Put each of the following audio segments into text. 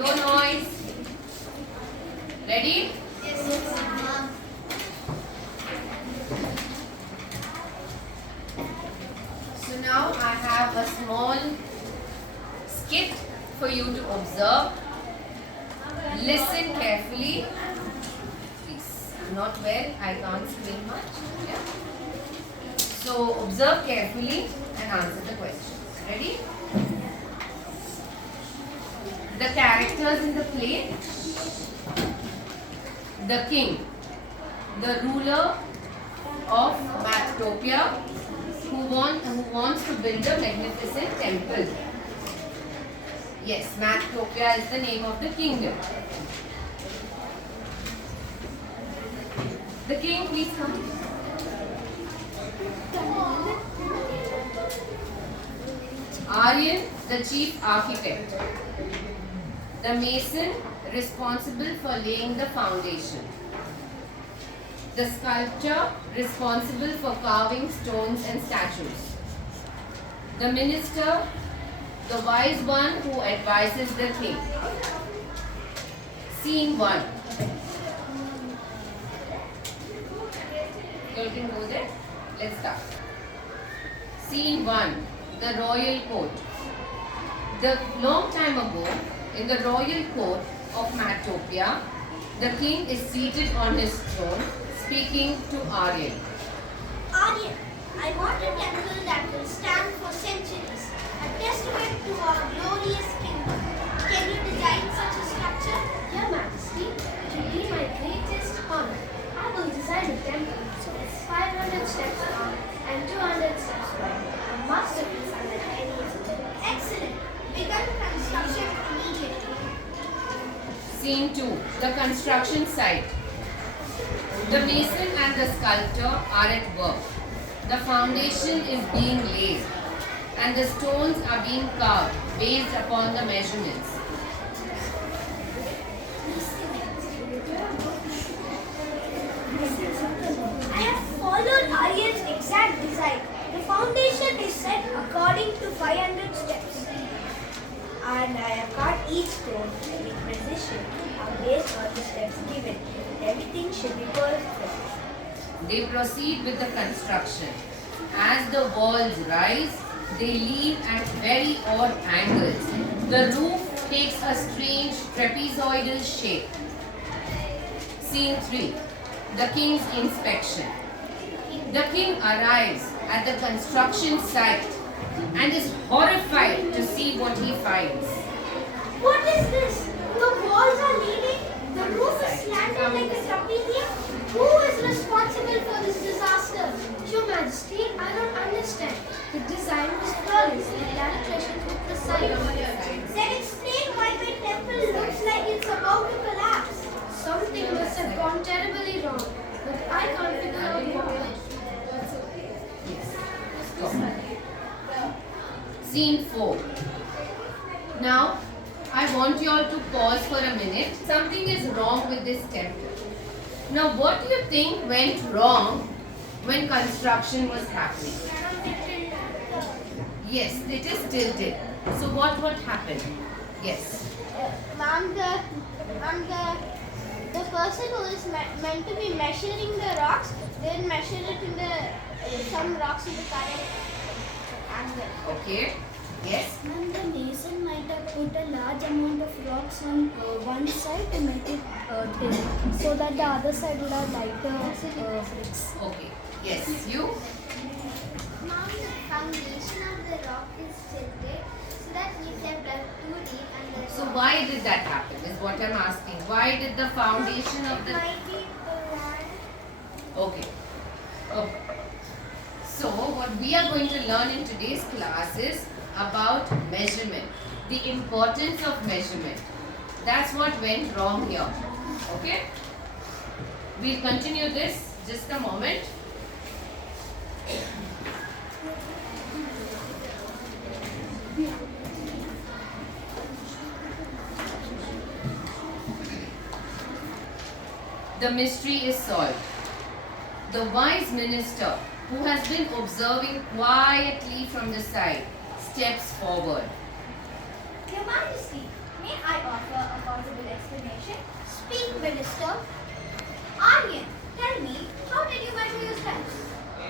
No noise. Ready? Yes. So now I have a small skit for you to observe. Listen carefully. Please. I'm not well. I can't scream much. Yeah? So observe carefully and answer the questions. Ready? The characters in the play. The king, the ruler of Matopia, who wants to build a magnificent temple. Yes, Matopia is the name of the kingdom. The king, please come. Aryan, the chief architect. The mason, responsible for laying the foundation. The sculptor, responsible for carving stones and statues. The minister, the wise one who advises the king. Scene 1. You can go there. Let's start. Scene 1. The royal court. The long time ago, in the royal court of Matopia, the king is seated on his throne, speaking to Aryan. Aryan, I want a temple that will stand for centuries, a testament to our glorious kingdom. Can you design such a structure? Your Majesty, it will be my greatest honor. I will design a temple so it's 500 steps long and 200 steps wide. A masterpiece unlike any other. Excellent. Begin construction immediately. Scene 2. The construction site. The mason and the sculptor are at work. The foundation is being laid and the stones are being carved based upon the measurements. I have followed Aryan's exact design. The foundation is set according to 500 steps. And I have cut each stone with precision based on the steps given. Everything should be perfect. They proceed with the construction. As the walls rise, they lean at very odd angles. The roof takes a strange trapezoidal shape. Scene 3. The king's inspection. The king arrives at the construction site and is horrified to see what he finds. What is this? The walls are leaning. The roof is slanted like a trapezium. Who is responsible for this disaster? Your Majesty, I don't understand. The design was flawless. The calculations were precise. Then explain why my temple looks like it's about to collapse. Something must have gone terribly wrong, but I can't figure out what. Scene 4. Now, I want you all to pause for a minute. Something is wrong with this temple. Now, what do you think went wrong when construction was happening? Yes, it is tilted. So, what happened? Yes. Ma'am, the person who is meant to be measuring the rocks, they measure it in some rocks in the correct angle. Okay. Yes. And the mason might have put a large amount of rocks on one side to make it tilt, so that the other side would have lighter bricks. Okay. Yes. You? Ma'am, the foundation of the rock is tilted so that we can dug too deep and the So, why did that happen? Is what I'm asking. Why did the foundation of the. might be around. Okay. Okay. So, what we are going to learn in today's class is about measurement. The importance of measurement. That's what went wrong here. Okay? We'll continue this just a moment. The mystery is solved. The wise minister, who has been observing quietly from the side, steps forward. Your Majesty, may I offer instruction. Speak, Minister. Aryan, tell me, how did you measure your steps?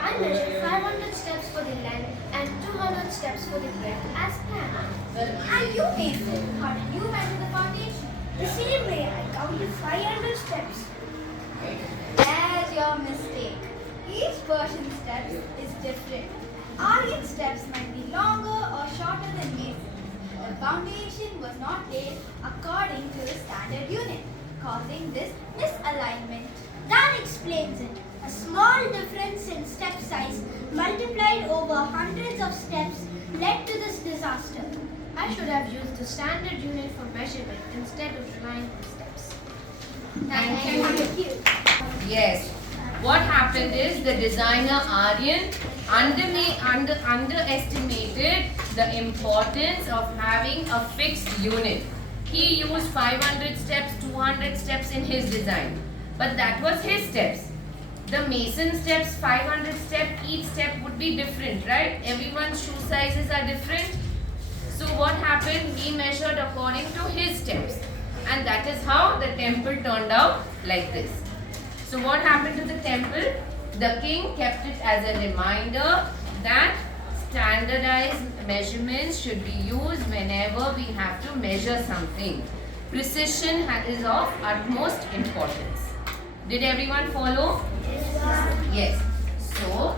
I measured 500 steps for the length and 200 steps for the breadth as planned. And you, Nathan, how did you measure the foundation? The same way, I counted 500 steps. There's your mistake. Each person's steps is different. Aryan's steps might be longer or shorter than Nathan's. The foundation was not laid according to the standard unit, causing this misalignment. That explains it. A small difference in step size multiplied over hundreds of steps led to this disaster. I should have used the standard unit for measurement instead of relying on steps. Thank you. Yes. What happened is the designer Aryan underestimated the importance of having a fixed unit. He used 500 steps, 200 steps in his design. But that was his steps. The mason steps, 500 steps, each step would be different, right? Everyone's shoe sizes are different. So what happened? He measured according to his steps. And that is how the temple turned out like this. So what happened to the temple? The king kept it as a reminder that standardized measurements should be used whenever we have to measure something. Precision is of utmost importance. Did everyone follow? Yes. So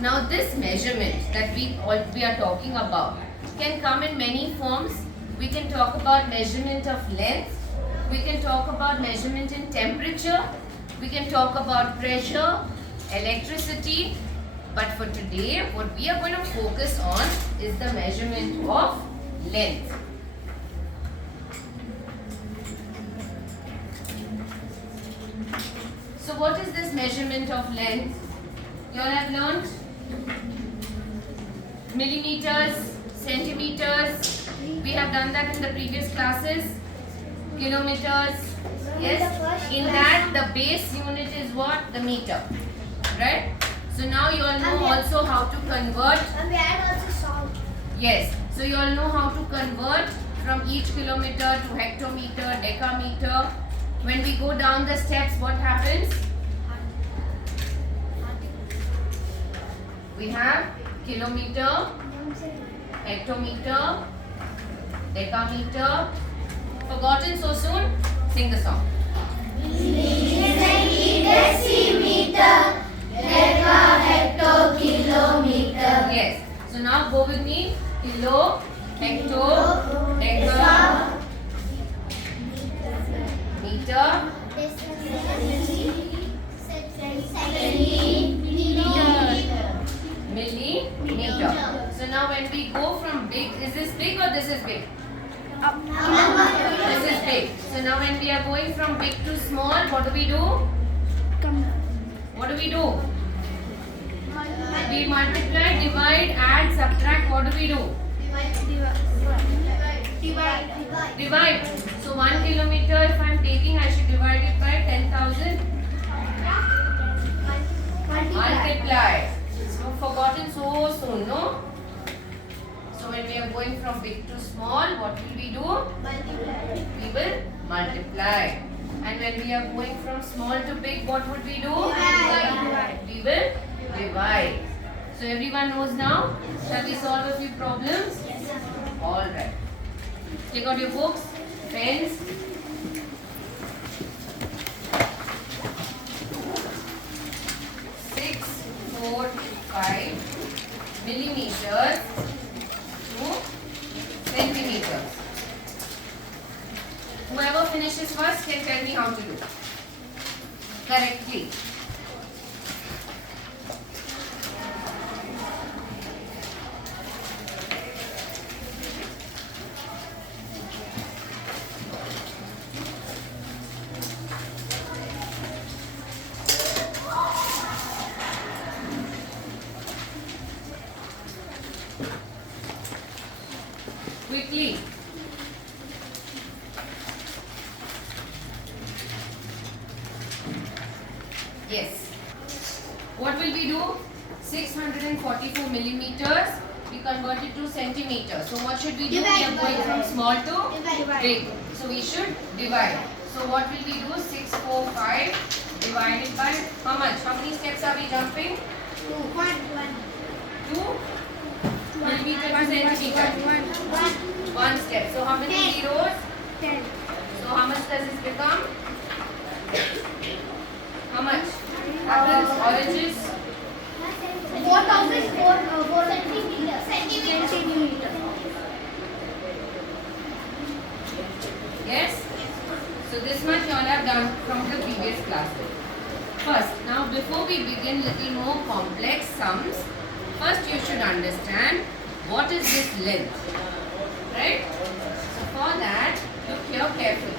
now this measurement that we are talking about can come in many forms. We can talk about measurement of length. We can talk about measurement in temperature. We can talk about pressure, electricity. But for today, what we are going to focus on is the measurement of length. So what is this measurement of length? You all have learned millimeters, centimeters. We have done that in the previous classes. Kilometers. Yes. In that, the base unit is what? The meter. Right? So now you all know also how to convert. And we had also sound. Yes. So you all know how to convert from each kilometer to hectometer, decameter. When we go down the steps, what happens? We have kilometer, hectometer, decameter. Forgotten so soon? Sing the song. Yes. So now go with me. Kilo, hecto, deca, meter, millimeter. So now when we go from big, is this big or this is big? This is big. So now when we are going from big to small, what do we do? What do we do? We multiply, divide, add, subtract. What do we do? Divide. So 1 kilometer, if I am taking, I should divide it by 10,000. Multiply. So forgotten so soon, no? So when we are going from big to small, what will we do? We will multiply. And when we are going from small to big, what would we do? We will divide. So everyone knows now? Shall we solve a few problems? Alright. Take out your books, pens. Millimeters to centimeters. Whoever finishes first can tell me how to do correctly. Quickly. Yes. What will we do? 644 millimeters. We convert it to centimeters. So what should we do? We are going from small to big. So we should divide. So what will we do? 6, 4, 5 divided by how much? How many steps are we jumping? 2 millimeters per centimeter. One step. So how many zeros? 10. So how much does this become? How much? Apples, oranges? 4,004 centimeters. Yes? So this much you all have done from the previous classes. First, now before we begin little more complex sums, first you should understand what is this length. Right? So for that, look here carefully.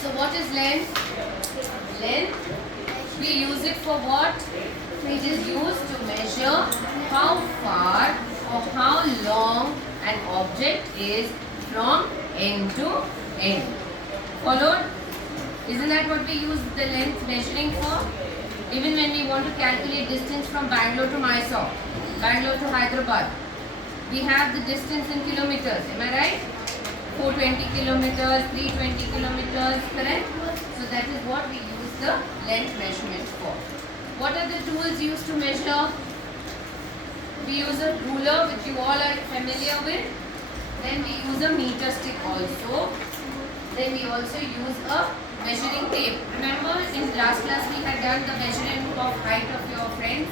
So what is length? Length, we use it for what? It is used to measure how far or how long an object is from end to end. Followed? Isn't that what we use the length measuring for? Even when we want to calculate distance from Bangalore to Mysore, Bangalore to Hyderabad, we have the distance in kilometers. Am I right? 420 kilometers, 320 kilometers, correct? So that is what we use the length measurement for. What are the tools used to measure? We use a ruler, which you all are familiar with. Then we use a meter stick also. Then we also use a measuring tape. Remember in last class we had done the measuring of height of your friends?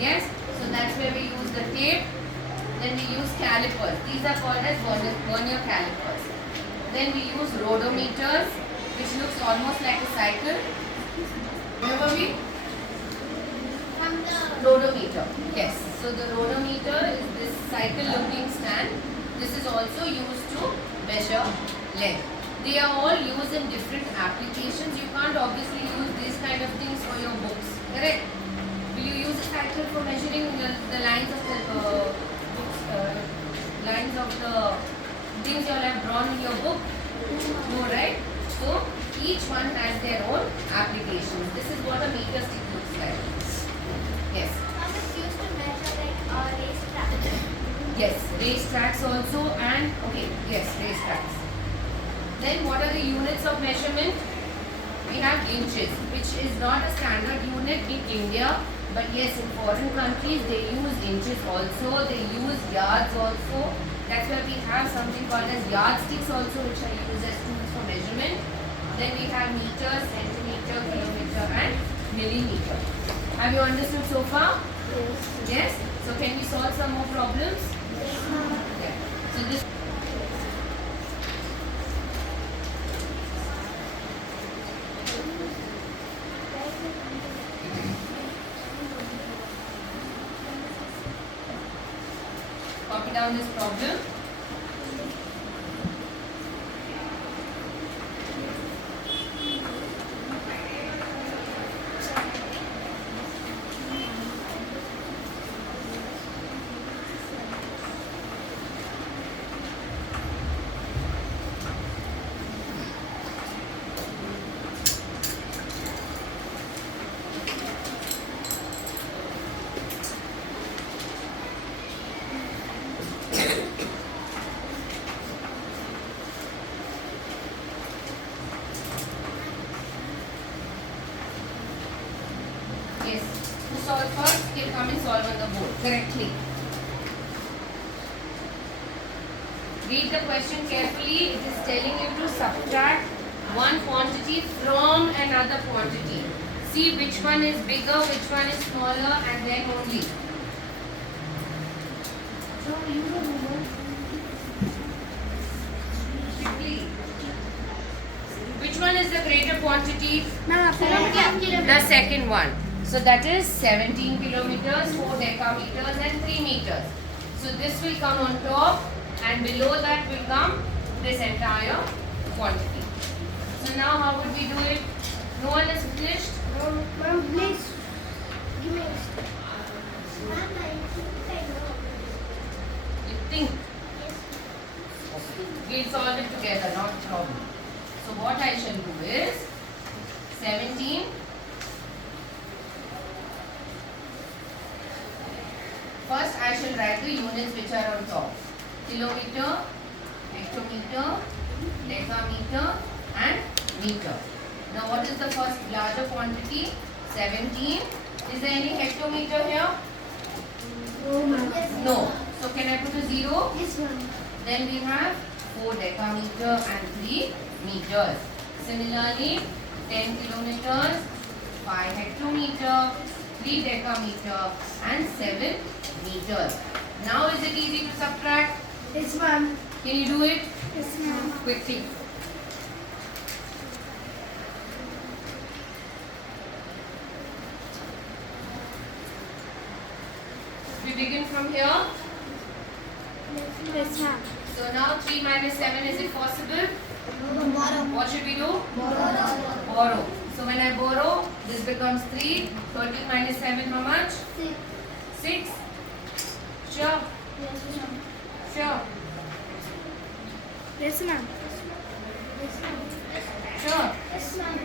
Yes? So that's where we use the tape. Then we use calipers. These are called as vernier calipers. Then we use rodometers, which looks almost like a cycle. Remember me? Rodometer. Yes. So the rodometer is this cycle looking stand. This is also used to measure length. They are all used in different applications. You can't obviously use these kind of things for your books. Correct? Will you use a cycle for measuring the lines of the books, lines of the things you all have drawn in your book? No, right? So each one has their own applications. This is what a meter stick looks like. Yes. It's used to measure like race tracks. Yes, race tracks also, and okay, yes, race tracks. Then what are the units of measurement? We have inches, which is not a standard unit in India, but yes, in foreign countries they use inches also, they use yards also. That's why we have something called as yardsticks also, which are used as tools for measurement. Then we have meter, centimeter, kilometer and millimeter. Have you understood so far? Yes. Yes? So can we solve some more problems? Okay. So this copy down this problem. Yes. Who solve first? He'll come and solve on the board correctly. Read the question carefully. It is telling you to subtract one quantity from another quantity. See which one is bigger, which one is smaller, and then only. Quickly. Which one is the greater quantity? The second one. So that is 17 kilometers, 4 decameters and 3 meters. So this will come on top and below that will come this entire quantity. So now how would we do it? No one has finished? Ma'am, please give me a You think? We'll solve it together, not a problem. So what I shall do is 17. First I shall write the units which are on top. kilometer, hectometer, decameter and meter. Now what is the first larger quantity? 17. Is there any hectometer here? No. So can I put a 0? Yes, ma'am. Then we have 4 decameter and 3 meters. Similarly, 10 kilometers, 5 hectometer, 3 decameter and 7 meters. Now is it easy to subtract? Yes, ma'am. Can you do it Yes, ma'am. quickly? We begin from here. Yes, ma'am. So now 3 minus 7, is it possible? What should we do? Borrow. So when I borrow, this becomes 3. 13 minus 7, how much? 6. Sure. Sure. Yes, ma'am. Sure. Yes, ma'am.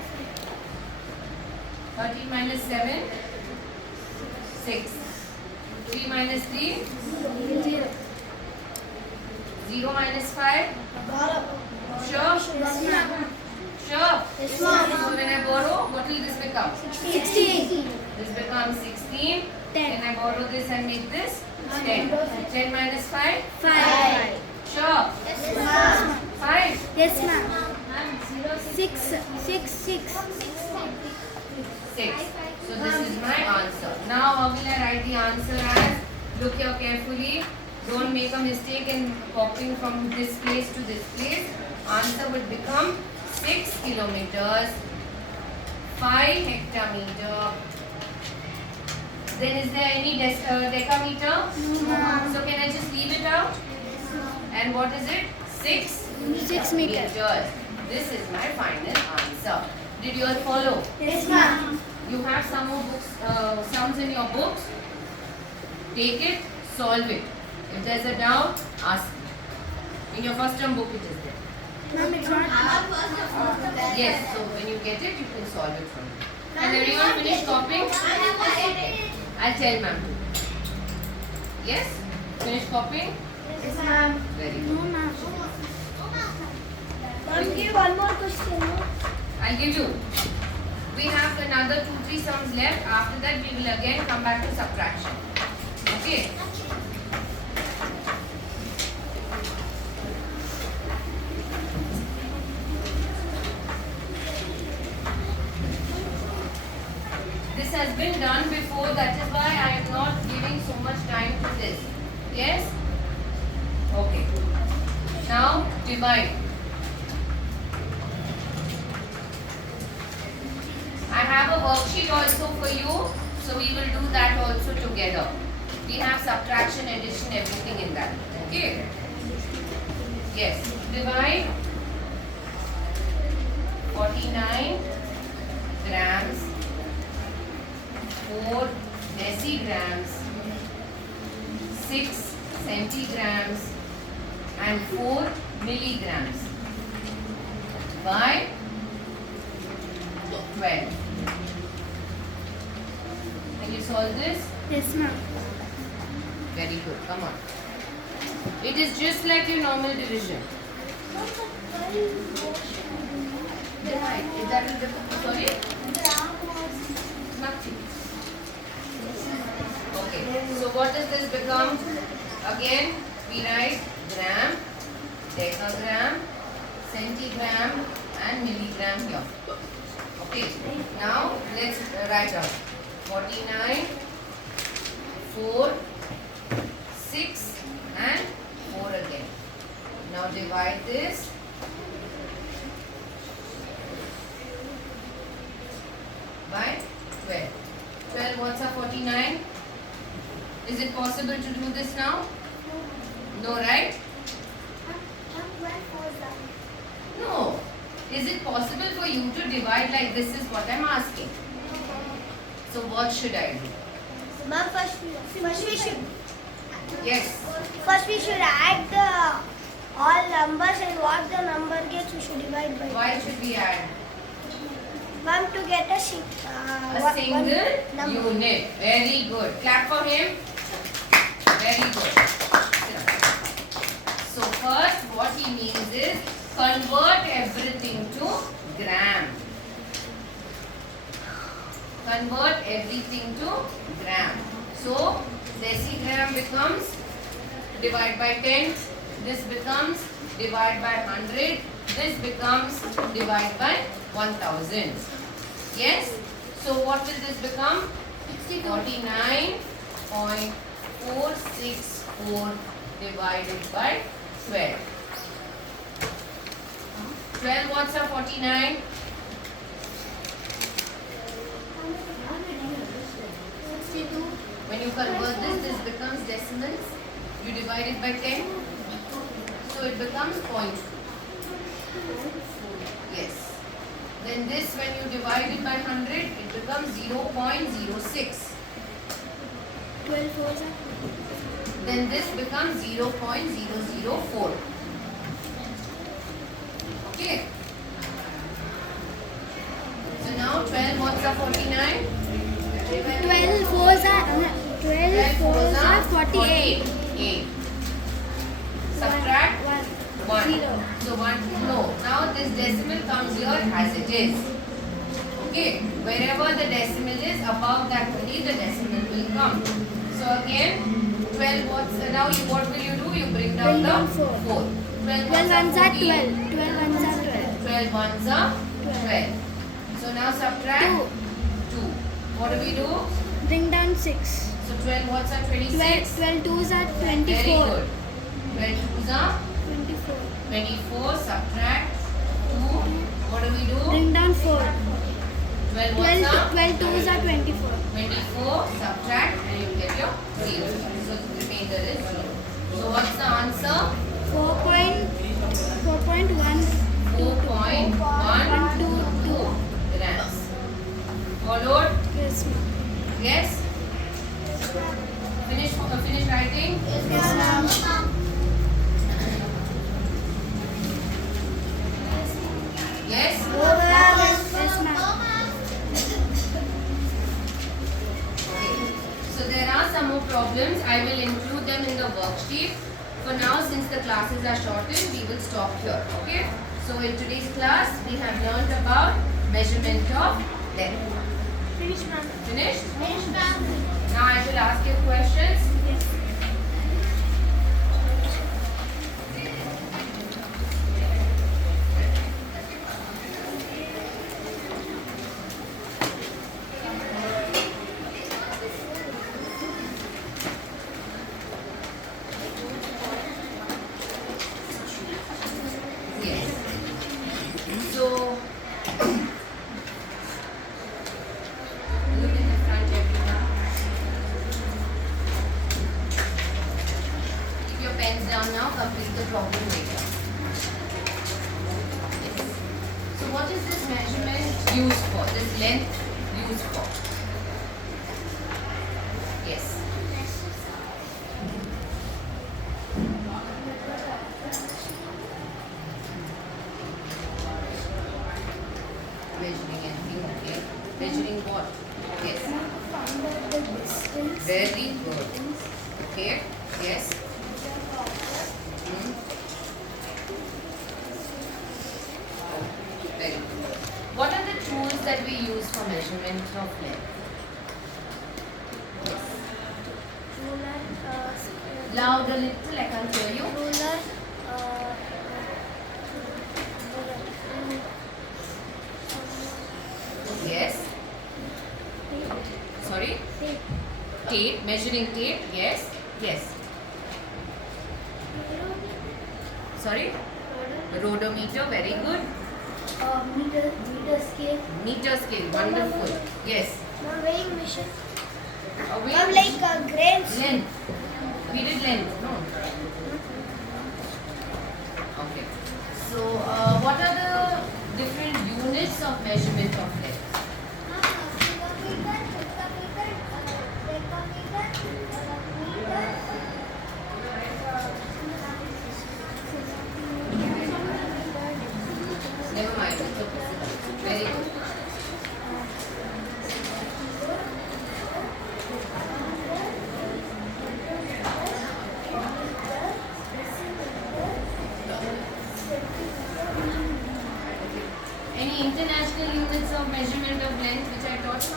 13 minus 7, 6. 3 minus 3, 0 minus 5. Sure. Yes, ma'am. Sure. Yes, ma'am. So when I borrow, what will this become? 16. This becomes 16. 10. Can I borrow this and make this? 10. 10 minus 5? 5. Sure. Yes, ma'am. 5. Yes, ma'am. 6. 6. So this is my answer. Now how will I write the answer as? Look here carefully. Don't make a mistake in copying from this place to this place. Answer would become 6 kilometers, 5 hectometer. Then is there any decameter? No. So can I just leave it out? And what is it? 6 meters. This is my final answer. Did you all follow? Yes, ma'am. You have some more books, sums in your books. Take it, solve it. If there's a doubt, ask me. In your first term book it is there. Ma'am, it's not. Yes, so when you get it, you can solve it from it. Has everyone finished copying? I'll tell ma'am. Yes? Finished copying? Yes, ma'am. Very No, good. ma'am. Ma'am, give one more question. No? I'll give you. We have another 2-3 sums left. After that, we will again come back to subtraction. Okay? This has been done before, that is why I am not giving so much time to this. Yes? Okay. Now, divide. I have a worksheet also for you, so we will do that also together. We have subtraction, addition, everything in that. Okay? Yes. Divide 49 grams, 4 decigrams, 6 centigrams and 4 milligrams by 12. Can you solve this? Yes, ma'am. Very good. Come on. It is just like your normal division. Divide. Is that a different? Sorry? Nothing. Okay. So what does this become? Again, we write gram, decagram, centigram and milligram here. Okay. Now let's write out 49, 4, 6 and 4 again. Now divide this. By 12. 12, what's our 49? Is it possible to do this now? No, right? No. Is it possible for you to divide like this is what I'm asking? So what should I do? Ma'am, first we should Yes. add the all numbers, and what the number gets we should divide by. Why should we add? Ma'am, to get a A single unit. Very good. Clap for him. Very good. Sit down. Convert everything to gram. Convert everything to gram. So, decigram becomes divide by 10. This becomes divide by 100. This becomes divide by 1000. Yes? So, what will this become? 49.464 divided by 12. 12 what's a 49? 62. When you convert this becomes decimals. You divide it by 10. So it becomes 0.2. Yes. Then this, when you divide it by 100, it becomes 0.06. 12 fours are Then this becomes 0.004. Okay. So now 12 what's a 49? 12 fours are 48. 8. Subtract 1. 1. 0. So 1, no. Now this decimal comes here as it is. Okay. Wherever the decimal is, above that only the decimal will come. So again, 12 what's, now you, what will you do? You bring down Bring the down 4. 4. 12 12 ones ones are are 14. 12. 12 ones are 12. 12 ones are 12. So now subtract 2. 2. What do we do? Bring down 6. So 12 what's are 26? 12 twos are Very 24. good. 12 twos are 24. 24. Subtract 2. What do we do? Bring down 4. 12 what's are 12 twos are 24. 24. Subtract and you get your 0. So the remainder is 0. So what's the answer? 4.1. 4.122 grams. Followed? Yes, ma'am. Yes? Finish writing? Yes, ma'am. Yes? Yes, ma'am. So there are some more problems. I will include them in the worksheet. For now, since the classes are shortened, we will stop here. Okay? So in today's class, we have learned about measurement of length. Finish, ma'am. Finished? Finish, ma'am. Now I shall ask you questions. Yes. Yes. So, look in the front, everyone. Keep your pens down now, complete the problem later. Yes. So, what is this measurement used for? This length used for? Yes. Measuring anything, okay? Measuring what? Yes. Find out the distance. Very good. Okay. Yes. Hmm. Very good. What are the tools that we use for measurement of length? Yes. Ruler, Loud a little, I can't hear you. ruler, Yes. Sorry? Tape, measuring tape. Yes. Yes. Sorry? Rodometer, very good. meter scale. Meter scale, wonderful. Yes. Weighing machine. Weight. Like grains. Length. We did length, no? Okay. So, what are the different units of measurement of length? Never mind. It's okay. Very good. international units of measurement of length which I taught you?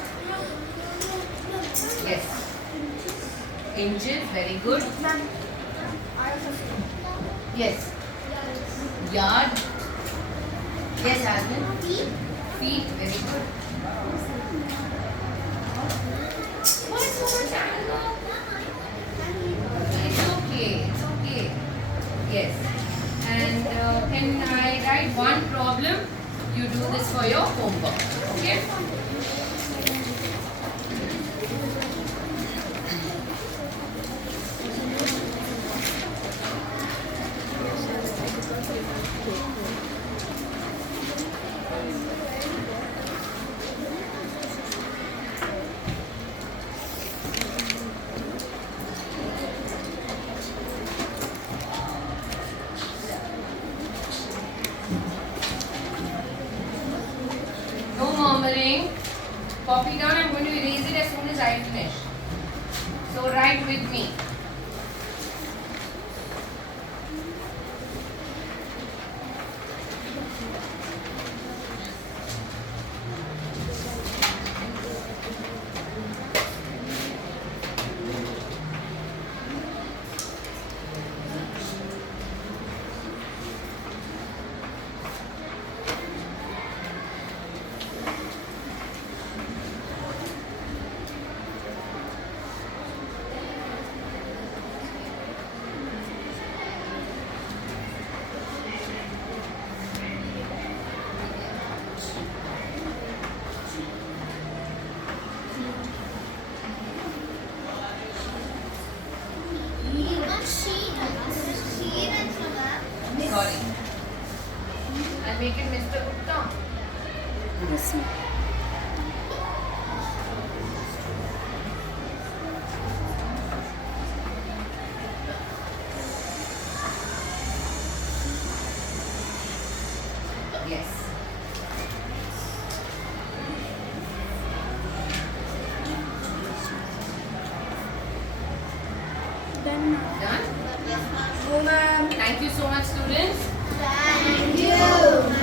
Yes. Inches, very good. Yes. Yard. Yes, Asmin. Feet, very good. Why so much anger? It's okay, it's okay. Yes. And can I write one problem? You do this for your homework. Okay? No murmuring. Copy down. I'm going to erase it as soon as I finish. So write with me. Sorry. I'll make it Mr. Gupta. Yes, ma'am. Yes. Done. Done? Oh, ma'am. Thank you so much, students. Thank you.